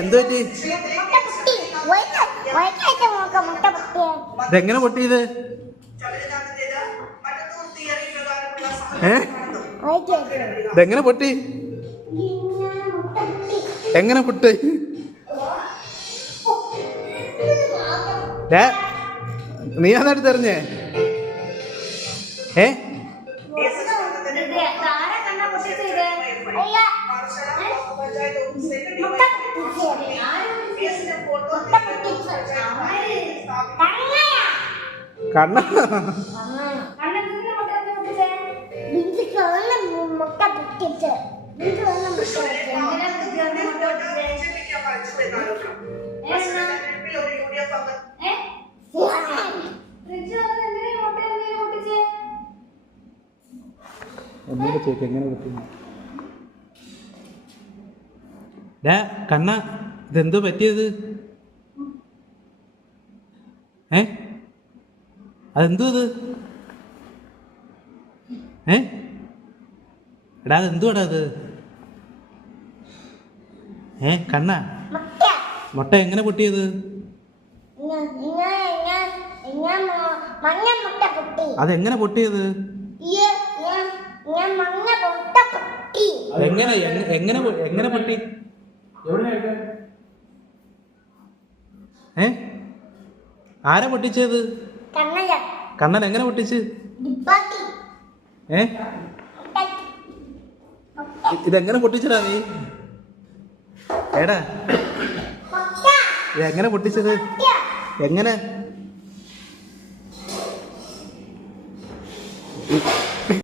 എന്ത് പറ്റി? ഇതെങ്ങനെ പൊട്ടിയത്? ഇതെങ്ങനെ പൊട്ടി? എങ്ങനെ പൊട്ടി? നീ അതെടുത്ത് എറിഞ്ഞേ? കണ്ണ ഒന്നുകൂടെ ചോദിക്ക എങ്ങനെ പൊട്ടി? കണ്ണ ഇതെന്തോ പറ്റിയത്? അതെന്തോ ഇത്? എടാ അതെന്തുവാടാ അത്? കണ്ണ മുട്ട എങ്ങനെ പൊട്ടിയത്? അതെങ്ങനെ പൊട്ടിയത്? എങ്ങനെ എങ്ങനെ എങ്ങനെ പൊട്ടി? ആരാ പൊട്ടിച്ചത്? കണ്ണൻ എങ്ങനെ പൊട്ടിച്ച്? ഇതെങ്ങനെ പൊട്ടിച്ചടാ നീ? ഇതെങ്ങനെ പൊട്ടിച്ചത്? എങ്ങനെ?